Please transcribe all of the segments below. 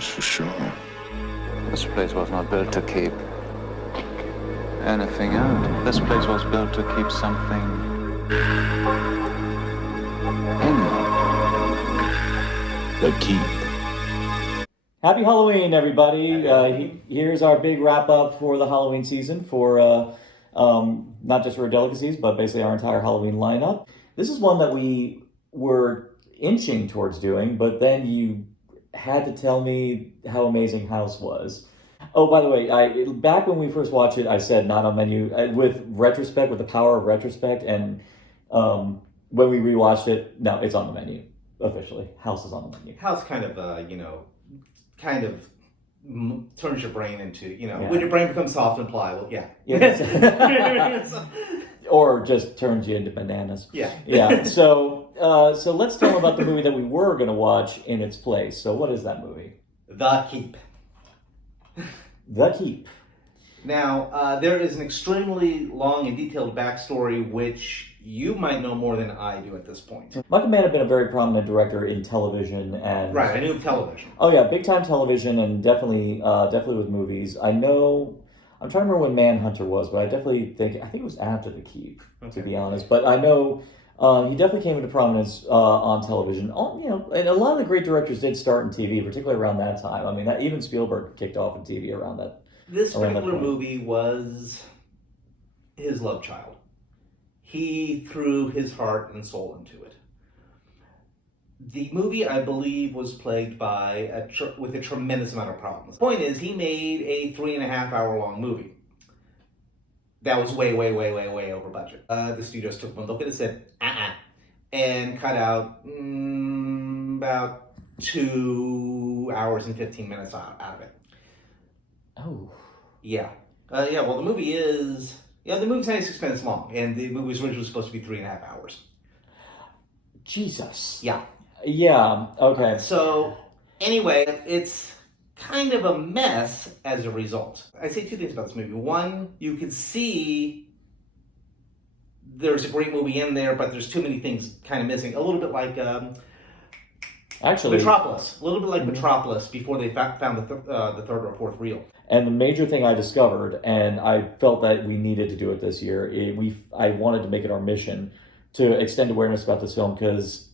That's for sure. This place was not built to keep anything out. This place was built to keep something in. The keep. Happy Halloween, everybody. Here's our big wrap-up for the Halloween season for not just for Delicacies, but basically our entire Halloween lineup. This is one that we were inching towards doing, but then you had to tell me how amazing House was. Oh, by the way, back when we first watched it, I said not on menu. With retrospect, with the power of retrospect, and when we rewatched it, no, it's on the menu officially. House is on the menu. House kind of, turns your brain into, when your brain becomes soft and pliable, Or just turns you into bananas. Yeah. Yeah. So let's tell them about the movie that we were going to watch in its place. So what is that movie? The Keep. The Keep. Now, there is an extremely long and detailed backstory, which you might know more than I do at this point. Michael Mann had been a very prominent director in television and... Right, I knew television. Oh yeah, big time television and definitely with movies. I'm trying to remember when Manhunter was, but I think it was after The Keep, to be honest. But I know he definitely came into prominence on television. And a lot of the great directors did start in TV, particularly around that time. I mean, even Spielberg kicked off in TV around that. This particular movie was his love child. He threw his heart and soul into it. The movie, I believe, was plagued by with a tremendous amount of problems. The point is, he made a 3.5-hour-long movie. That was way over budget. The studios took one look at it and said, and cut out about 2 hours and 15 minutes out of it. Oh. Yeah. Well, the movie is... the movie's 96 minutes long, and the movie was originally supposed to be 3.5 hours. Jesus. Yeah. Yeah, okay. So, anyway, it's kind of a mess as a result. I say two things about this movie. One, you can see there's a great movie in there, but there's too many things kind of missing. A little bit like Metropolis. A little bit like Metropolis before they found the third or fourth reel. And the major thing I discovered, and I felt that we needed to do it this year, I wanted to make it our mission to extend awareness about this film because,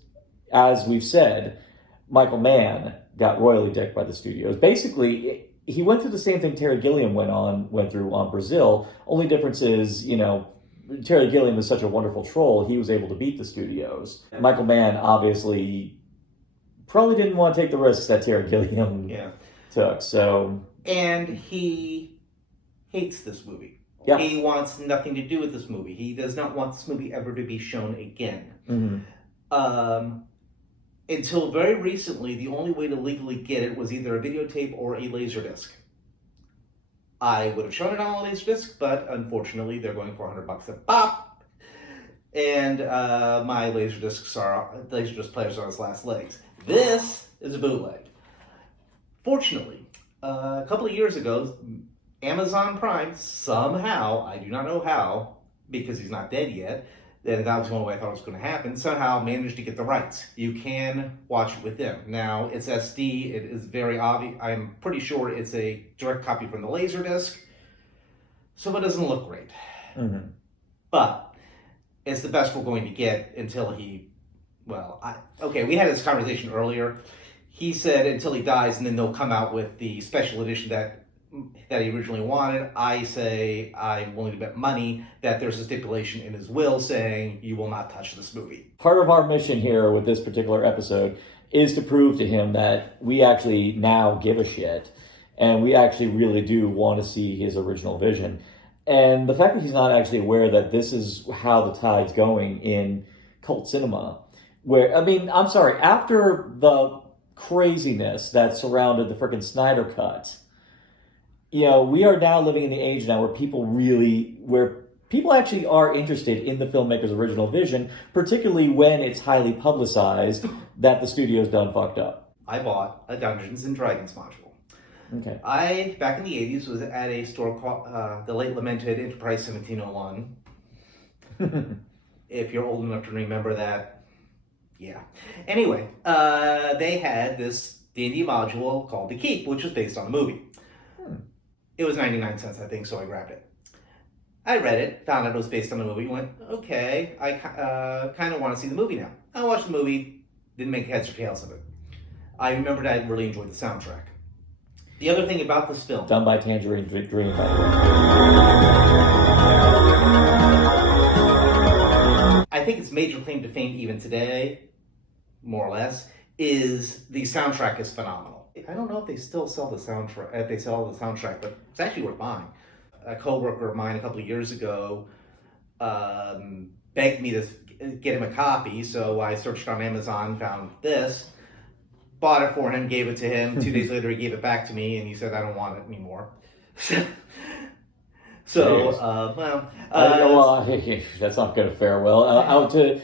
as we've said, Michael Mann got royally dicked by the studios. Basically, he went through the same thing Terry Gilliam went through on Brazil. Only difference is, Terry Gilliam is such a wonderful troll, he was able to beat the studios. Michael Mann obviously probably didn't want to take the risks that Terry Gilliam took, so... And he hates this movie. Yeah. He wants nothing to do with this movie. He does not want this movie ever to be shown again. Mm-hmm. Until very recently, the only way to legally get it was either a videotape or a Laserdisc. I would have shown it on a Laserdisc, but unfortunately, they're going for $100 a pop. And my Laserdisc players are on its last legs. This is a bootleg. Fortunately, a couple of years ago, Amazon Prime somehow, I do not know how, because he's not dead yet, and that was the only way I thought it was going to happen, somehow managed to get the rights. You can watch it with them. Now, it's SD, it is very obvious, I'm pretty sure it's a direct copy from the Laserdisc, so it doesn't look great. Mm-hmm. But it's the best we're going to get until we had this conversation earlier. He said until he dies, and then they'll come out with the special edition that he originally wanted. I say I'm willing to bet money that there's a stipulation in his will saying you will not touch this movie. Part of our mission here with this particular episode is to prove to him that we actually now give a shit, and we actually really do want to see his original vision. And the fact that he's not actually aware that this is how the tide's going in cult cinema, after the craziness that surrounded the frickin' Snyder Cut. We are now living in the age now where people actually are interested in the filmmaker's original vision, particularly when it's highly publicized that the studio's done fucked up. I bought a Dungeons and Dragons module. Okay. I, back in the 80s, was at a store called the late lamented Enterprise 1701. If you're old enough to remember that, yeah. Anyway, they had this D&D module called The Keep, which was based on the movie. It was 99 cents, I think, so I grabbed it. I read it, found out it was based on the movie, went, okay, I kind of want to see the movie now. I watched the movie, didn't make heads or tails of it. I remembered I really enjoyed the soundtrack. The other thing about this film... Done by Tangerine Dream, by the way. I think its major claim to fame even today, more or less, is the soundtrack is phenomenal. I don't know if they still sell the soundtrack, but it's actually worth buying. A coworker of mine a couple of years ago begged me to get him a copy, so I searched on Amazon, found this, bought it for him, gave it to him. 2 days later, he gave it back to me, and he said, "I don't want it anymore." That's not going to fare well. To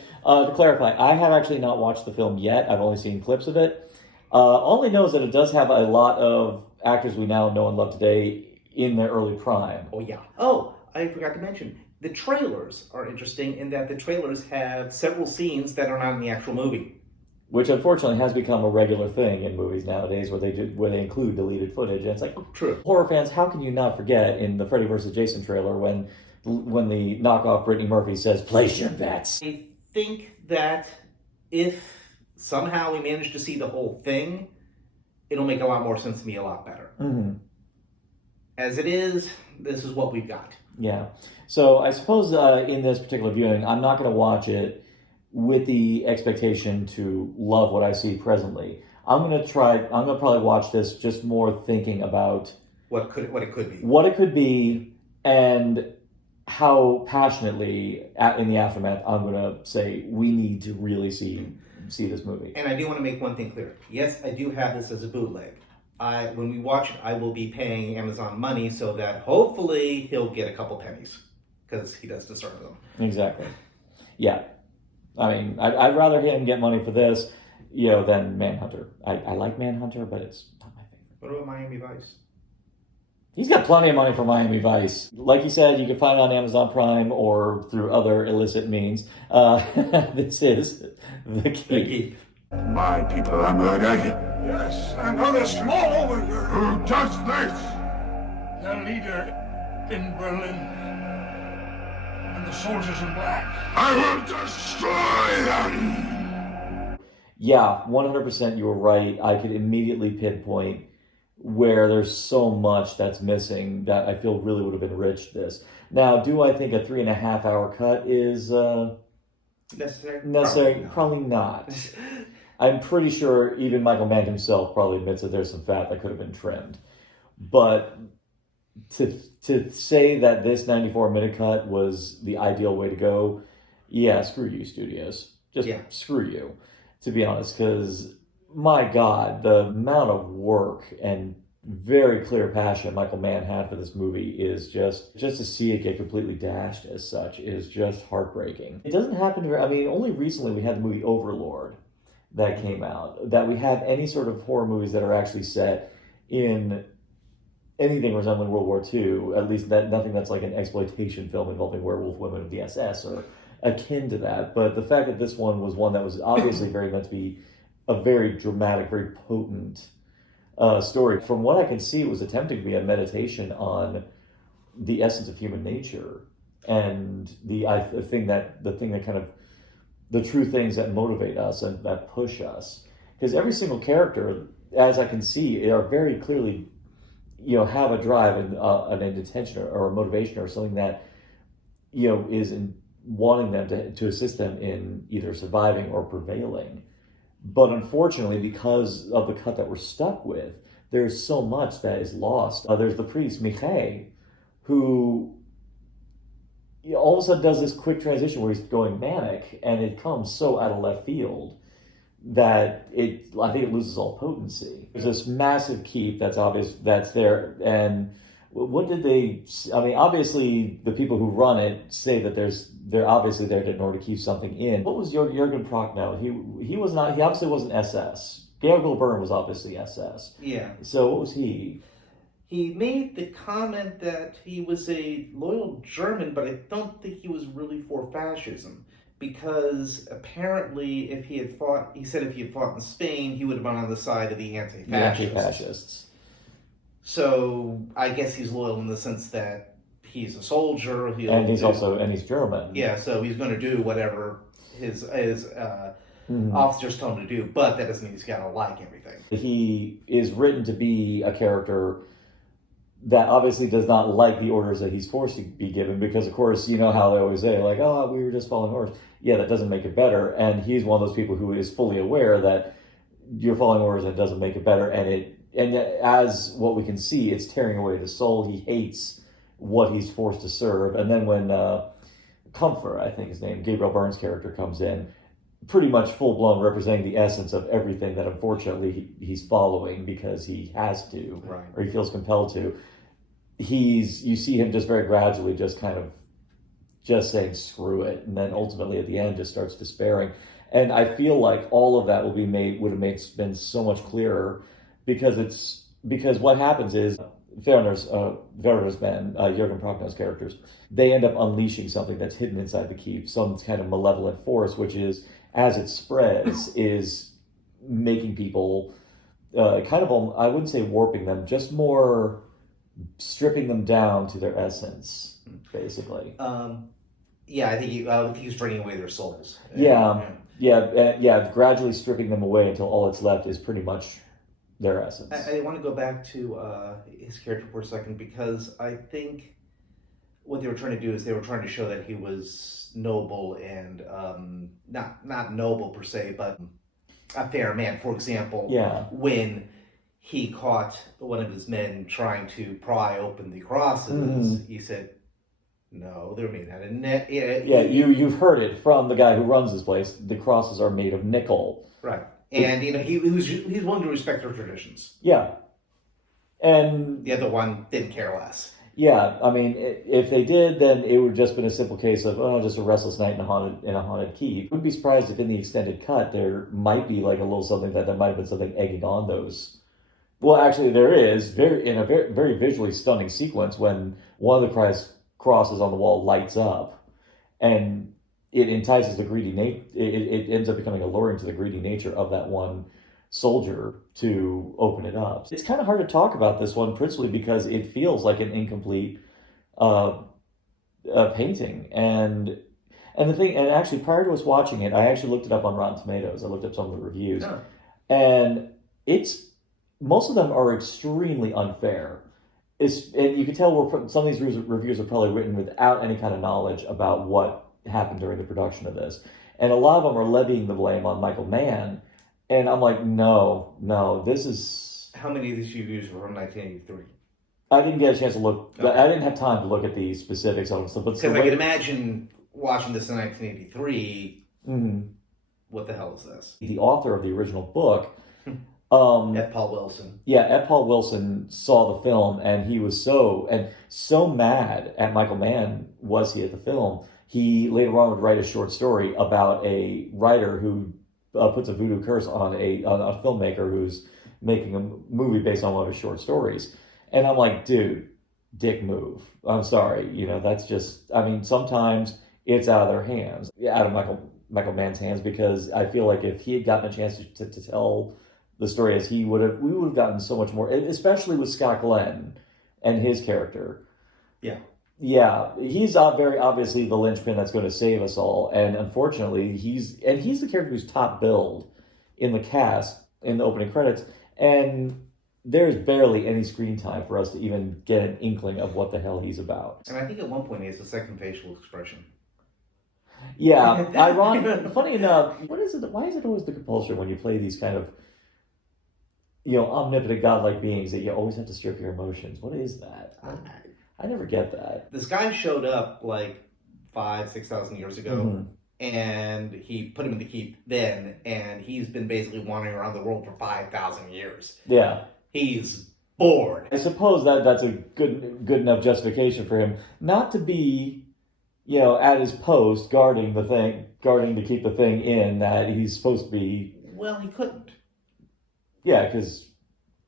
clarify, I have actually not watched the film yet. I've only seen clips of it. Only knows that it does have a lot of actors we now know and love today in their early prime. Oh, yeah. Oh, I forgot to mention, the trailers are interesting in that the trailers have several scenes that are not in the actual movie. Which unfortunately has become a regular thing in movies nowadays, where they include deleted footage. And it's like, true. Horror fans, how can you not forget in the Freddy vs. Jason trailer when the knockoff Brittany Murphy says, "Place your bets"? I think that if somehow we manage to see the whole thing, it'll make a lot more sense to me, a lot better. Mm-hmm. As it is, this is what we've got. Yeah. So I suppose in this particular viewing, I'm not going to watch it with the expectation to love what I see presently. I'm going to probably watch this just more thinking about what it could be, and how passionately in the aftermath I'm going to say we need to really see this movie. And I do want to make one thing clear. Yes, I do have this as a bootleg. When we watch it, I will be paying Amazon money so that hopefully he'll get a couple pennies, because he does deserve them. Exactly. Yeah. I mean, I'd rather him get money for this, than Manhunter. I like Manhunter, but it's not my favorite. What about Miami Vice? He's got plenty of money for Miami Vice. Like you said, you can find it on Amazon Prime or through other illicit means. This is The Keep. My people are murdered. Yes, another small warrior. Who does this? The leader in Berlin. And the soldiers in black. I will destroy them! Yeah, 100% you were right. I could immediately pinpoint where there's so much that's missing that I feel really would have enriched this. Now, do I think a 3.5 hour cut is necessary? Probably not. I'm pretty sure even Michael Mann himself probably admits that there's some fat that could have been trimmed. But to say that this 94-minute cut was the ideal way to go, yeah, screw you, studios. Just screw you, to be honest, because my God, the amount of work and very clear passion Michael Mann had for this movie is just to see it get completely dashed as such is just heartbreaking. It doesn't happen only recently we had the movie Overlord that came out, that we have any sort of horror movies that are actually set in anything resembling World War II, at least nothing that's like an exploitation film involving werewolf women of the SS or akin to that. But the fact that this one was one that was obviously very meant to be a very dramatic, very potent story. From what I can see, it was attempting to be a meditation on the essence of human nature and the thing that kind of the true things that motivate us and that push us. Because every single character, as I can see, are very clearly, have a drive and an intention or a motivation or something that, is in wanting them to assist them in either surviving or prevailing. But unfortunately, because of the cut that we're stuck with, there's so much that is lost. There's the priest, Michael, who all of a sudden does this quick transition where he's going manic, and it comes so out of left field that I think it loses all potency. There's this massive keep that's obvious, that's there, and what did they? Obviously the people who run it say that they're obviously there in order to keep something in. What was Jürgen Prochnow? He was not. He obviously wasn't SS. Gabriel Byrne was obviously SS. Yeah. So what was he? He made the comment that he was a loyal German, but I don't think he was really for fascism. because apparently if he had fought in Spain, he would have been on the side of the The anti-fascists. anti-fascists. So I guess he's loyal in the sense that he's a soldier. And he's German. Yeah, so he's going to do whatever his officers tell him to do, but that doesn't mean he's got to like everything. He is written to be a character that obviously does not like the orders that he's forced to be given, because of course, you know how they always say, like, oh, we were just following orders. Yeah, that doesn't make it better. And he's one of those people who is fully aware that you're following orders and it doesn't make it better. And as what we can see, it's tearing away his soul. He hates what he's forced to serve. And then when Comfort, I think his name, Gabriel Byrne's character, comes in, pretty much full-blown representing the essence of everything that unfortunately he's following because he has to, right, or he feels compelled to. You see him just very gradually just kind of just saying screw it, and then ultimately at the end just starts despairing. And I feel like all of that would have been so much clearer, because what happens is Werner's men, Jürgen Prochnow characters, they end up unleashing something that's hidden inside the keep, some kind of malevolent force, which is, as it spreads, is making people kind of, I wouldn't say warping them, just more stripping them down to their essence, basically. Yeah, I think he's draining away their souls. Yeah, gradually stripping them away until all that's left is pretty much their essence. I want to go back to his character for a second, because I think what they were trying to do is they were trying to show that he was noble and not noble per se, but a fair man. For example, when he caught one of his men trying to pry open the crosses, he said, "No, they're made out of net." You've heard it from the guy who runs this place. The crosses are made of nickel. Right. And he's willing to respect their traditions. Yeah, and the other one didn't care less. Yeah, I mean, if they did, then it would have just been a simple case of, just a restless night in a haunted keep. I wouldn't be surprised if in the extended cut there might be like a little something that there might have been something egging on those. Well, actually, there is in a very visually stunning sequence when one of the crosses on the wall lights up, and it entices the greedy nature. It ends up becoming alluring to the greedy nature of that one soldier to open it up. It's kind of hard to talk about this one, principally because it feels like an incomplete painting. And the thing, and actually prior to us watching it, I actually looked it up on Rotten Tomatoes. I looked up some of the reviews, and most of them are extremely unfair. And you can tell some of these reviews are probably written without any kind of knowledge about what happened during the production of this. And a lot of them are levying the blame on Michael Mann. And I'm like, no, this is... How many of these reviews were from 1983? I didn't get a chance to look. Okay. I didn't have time to look at the specifics of stuff. Because I can imagine watching this in 1983, what the hell is this? The author of the original book... F. Paul Wilson. Yeah, F. Paul Wilson saw the film, and he was so mad at Michael Mann was he at the film. He later on would write a short story about a writer who puts a voodoo curse on a filmmaker who's making a movie based on one of his short stories. And I'm like, dude, dick move. I'm sorry. That's just, sometimes it's out of their hands, out of Michael Mann's hands, because I feel like if he had gotten a chance to tell the story as we would have gotten so much more, especially with Scott Glenn and his character. Yeah, he's very obviously the linchpin that's going to save us all, and unfortunately, he's the character who's top billed in the cast in the opening credits, and there's barely any screen time for us to even get an inkling of what the hell he's about. And I think at one point he has a second facial expression. Yeah, ironic. Funny enough, what is it? Why is it always the compulsion when you play these kind of omnipotent godlike beings that you always have to strip your emotions? What is that? I never get that. This guy showed up like 5,000-6,000 years ago, and he put him in the keep then, and he's been basically wandering around the world for 5,000 years. Yeah. He's bored. I suppose that's a good enough justification for him not to be, at his post guarding to keep the thing in that he's supposed to be. Well, he couldn't. Yeah, because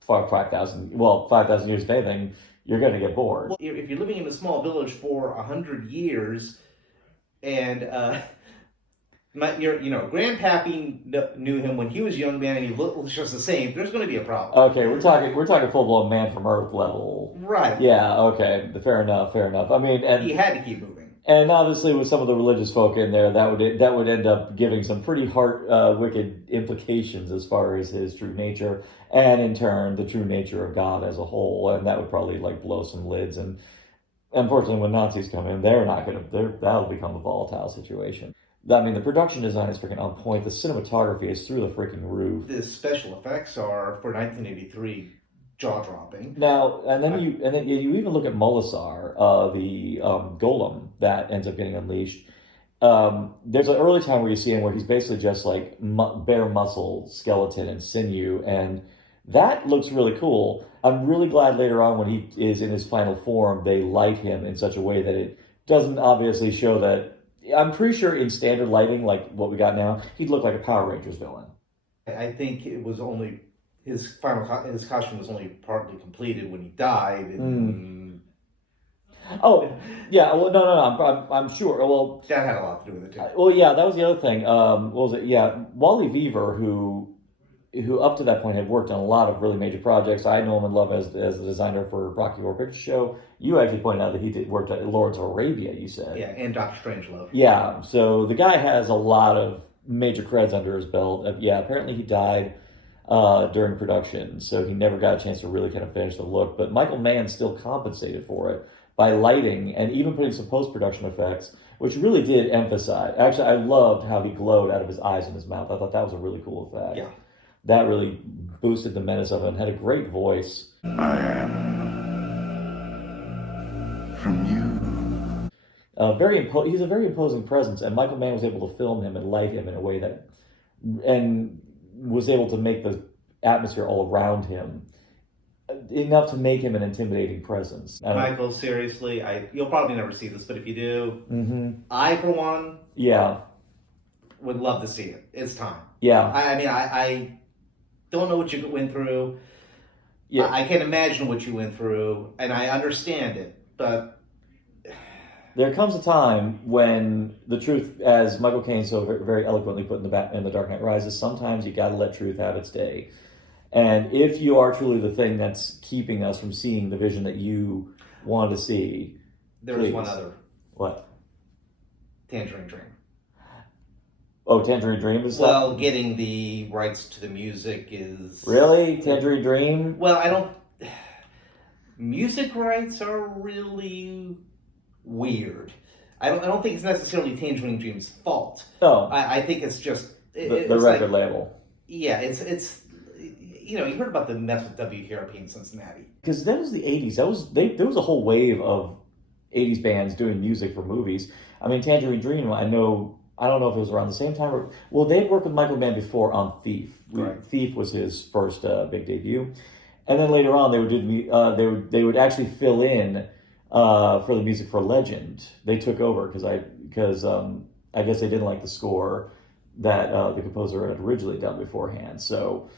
5,000 years of anything, you're going to get bored. Well, if you're living in a small village for 100 years, and Grandpappy knew him when he was a young man, and he looked just the same. There's going to be a problem. Okay, we're talking full blown Man from Earth level. Right. Yeah. Okay. Fair enough. I mean, and he had to keep moving. And obviously, with some of the religious folk in there, that would end up giving some pretty wicked implications as far as his true nature, and in turn, the true nature of God as a whole, and that would probably like blow some lids. And unfortunately, when Nazis come in, that'll become a volatile situation. I mean, the production design is freaking on point. The cinematography is through the freaking roof. The special effects are for 1983. Jaw-dropping. Now, and then you even look at Molasar, the golem that ends up getting unleashed. There's an early time where you see him where he's basically just like bare muscle, skeleton, and sinew, and that looks really cool. I'm really glad later on when he is in his final form, they light him in such a way that it doesn't obviously show that. I'm pretty sure in standard lighting, like what we got now, he'd look like a Power Rangers villain. I think it was only. His costume was only partly completed when he died. And... Oh, yeah. Well, no. I'm sure. Well, that had a lot to do with it too. Well, yeah, that was the other thing. What was it? Yeah, Wally Weaver, who up to that point had worked on a lot of really major projects. I know him and love as the designer for Rocky Horror Picture Show. You actually pointed out that he worked at Lawrence of Arabia. You said, yeah, and Dr. Strangelove. Yeah, so the guy has a lot of major creds under his belt. Yeah, apparently he died during production, so he never got a chance to really kind of finish the look. But Michael Mann still compensated for it by lighting and even putting some post-production effects, which really did emphasize. Actually, I loved how he glowed out of his eyes and his mouth. I thought that was a really cool effect. Yeah. That really boosted the menace of him and had a great voice. I am from you. He's a very imposing presence, and Michael Mann was able to film him and light him in a way that, and was able to make the atmosphere all around him enough to make him an intimidating presence. Michael, seriously, you'll probably never see this, but if you do, I, for one, would love to see it. It's time. Yeah. I don't know what you went through. Yeah. I can't imagine what you went through, and I understand it, but... There comes a time when the truth, as Michael Caine so very eloquently put in The Dark Knight Rises, sometimes you got to let truth have its day. And if you are truly the thing that's keeping us from seeing the vision that you want to see, there was one other. What? Tangerine Dream. Oh, Tangerine Dream is well, getting the rights to the music is really Tangerine Dream. Well, I don't. Music rights are really weird. I don't think it's necessarily Tangerine Dream's fault. Oh, I think it's just the record label. Yeah, it's you heard about the mess with WKRP in Cincinnati because that was the '80s. There was a whole wave of '80s bands doing music for movies. I mean, Tangerine Dream. I don't know if it was around the same time. They'd worked with Michael Mann before on Thief. Right. Thief was his first big debut, and then later on they would actually fill in. For the music for Legend, they took over because I guess they didn't like the score that the composer had originally done beforehand. So,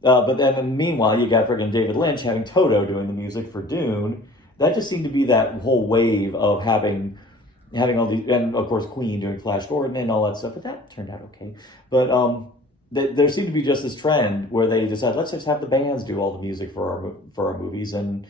but then meanwhile, you got friggin' David Lynch having Toto doing the music for Dune. That just seemed to be that whole wave of having all these, and of course Queen doing Flash Gordon and all that stuff. But that turned out okay. But there seemed to be just this trend where they decided let's just have the bands do all the music for our movies and.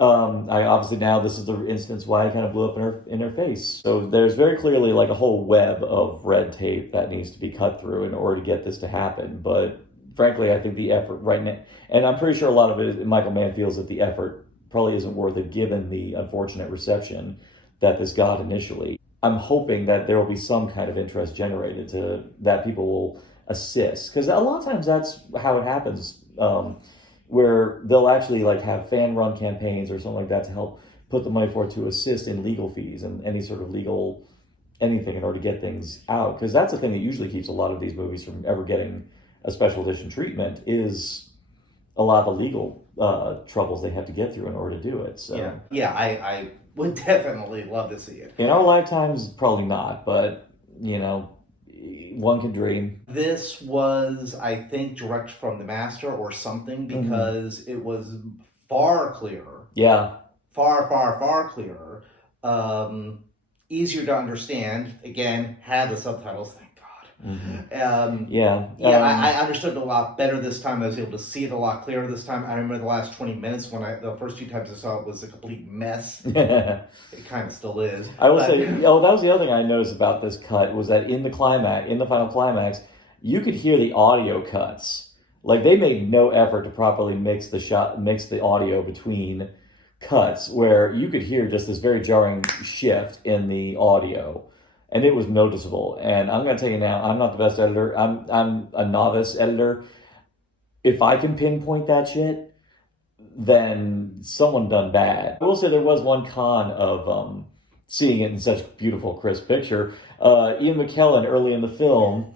I obviously now this is the instance why it kind of blew up in her face. So there's very clearly like a whole web of red tape that needs to be cut through in order to get this to happen. But frankly, I think the effort right now, and I'm pretty sure a lot of it, Michael Mann feels that the effort probably isn't worth it given the unfortunate reception that this got initially. I'm hoping that there will be some kind of interest generated that people will assist because a lot of times that's how it happens. Where they'll actually like have fan-run campaigns or something like that to help put the money forward to assist in legal fees and any sort of legal anything in order to get things out. Because that's the thing that usually keeps a lot of these movies from ever getting a special edition treatment is a lot of the legal troubles they have to get through in order to do it. So I would definitely love to see it. In our lifetimes, probably not, but one can dream. This was, I think, direct from the master or something because it was far clearer. Yeah. Far clearer. Easier to understand. Again, had the subtitles, thank God. I understood it a lot better this time. I was able to see it a lot clearer this time. I remember the last 20 minutes the first 2 times I saw it was a complete mess. It kind of still is. I will say, that was the other thing I noticed about this cut was that in the final climax, you could hear the audio cuts. Like they made no effort to properly mix the audio between cuts, where you could hear just this very jarring shift in the audio. And it was noticeable. And I'm going to tell you now, I'm not the best editor. I'm a novice editor. If I can pinpoint that shit, then someone done bad. I will say there was one con of seeing it in such beautiful, crisp picture. Ian McKellen early in the film.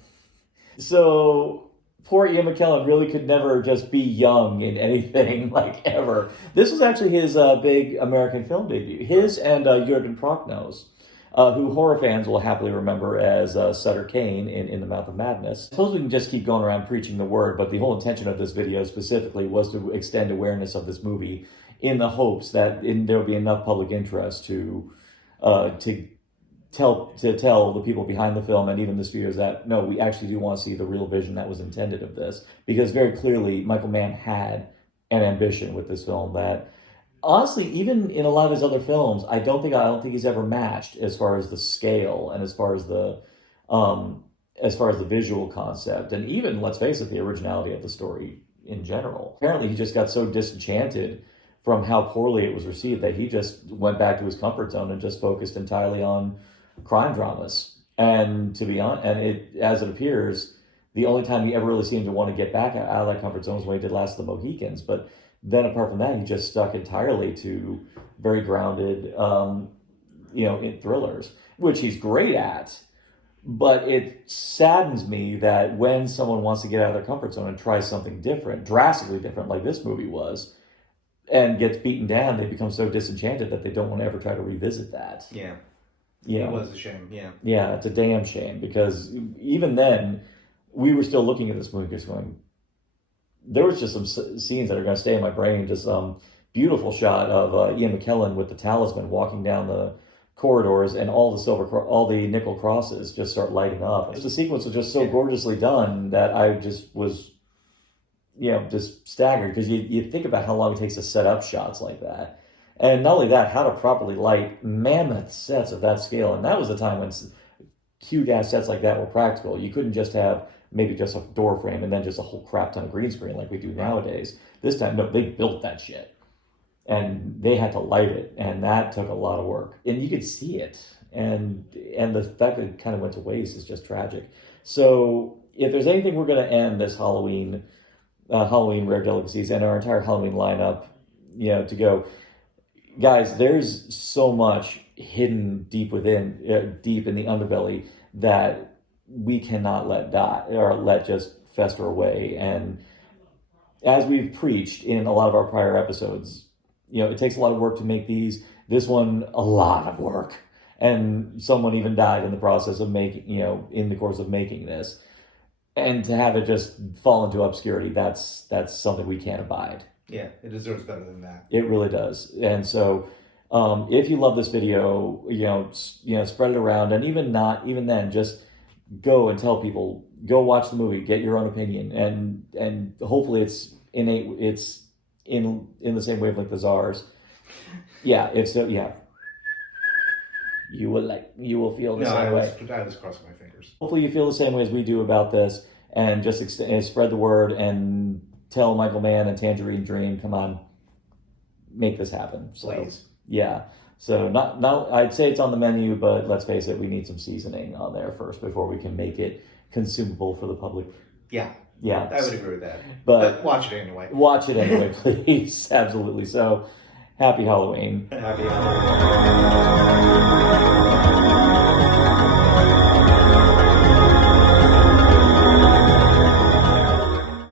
So poor Ian McKellen really could never just be young in anything, like, ever. This was actually his big American film debut. His and Jürgen Prochnow. Who horror fans will happily remember as Sutter Kane in The Mouth of Madness. I suppose we can just keep going around preaching the word, but the whole intention of this video specifically was to extend awareness of this movie in the hopes that there will be enough public interest to tell the people behind the film and even the studios that, no, we actually do want to see the real vision that was intended of this. Because very clearly, Michael Mann had an ambition with this film that, honestly, even in a lot of his other films, I don't think he's ever matched as far as the scale and as far as the visual concept, and even, let's face it, the originality of the story in general. Apparently, he just got so disenchanted from how poorly it was received that he just went back to his comfort zone and just focused entirely on crime dramas. And to be honest, as it appears, the only time he ever really seemed to want to get back out of that comfort zone was when he did Last of the Mohicans, but then apart from that, he just stuck entirely to very grounded, in thrillers, which he's great at. But it saddens me that when someone wants to get out of their comfort zone and try something different, drastically different, like this movie was, and gets beaten down, they become so disenchanted that they don't want to ever try to revisit that. Yeah. It was a shame, yeah. Yeah, it's a damn shame, because even then, we were still looking at this movie just going, there was just some scenes that are going to stay in my brain. Just beautiful shot of Ian McKellen with the talisman walking down the corridors, and all the nickel crosses just start lighting up. The sequence was just so gorgeously done that I just was, just staggered, because you think about how long it takes to set up shots like that. And not only that, how to properly light mammoth sets of that scale. And that was the time when huge ass sets like that were practical. You couldn't just have maybe just a door frame and then just a whole crap ton of green screen like we do nowadays. This time, no, they built that shit. And they had to light it, and that took a lot of work. And you could see it. And the fact that it kind of went to waste is just tragic. So if there's anything we're going to end this Halloween Rare Delicacies and our entire Halloween lineup, to go, guys, there's so much hidden deep in the underbelly that we cannot let die or let just fester away. And as we've preached in a lot of our prior episodes, it takes a lot of work to make these. This one, a lot of work. And someone even died in the process of in the course of making this. And to have it just fall into obscurity, that's something we can't abide. Yeah, it deserves better than that. It really does. And so if you love this video, spread it around. And even then, just go and tell people, go watch the movie, get your own opinion, and hopefully it's innate, it's in the same wavelength as ours. Yeah, if so, yeah. You will feel the same way. I was crossing my fingers. Hopefully you feel the same way as we do about this, and just spread the word and tell Michael Mann and Tangerine Dream, come on, make this happen. So, please. Yeah. So not I'd say it's on the menu, but let's face it, we need some seasoning on there first before we can make it consumable for the public. Yeah. Yeah. I would agree with that. But watch it anyway. Watch it anyway, please. Absolutely. So happy Halloween. Happy Halloween.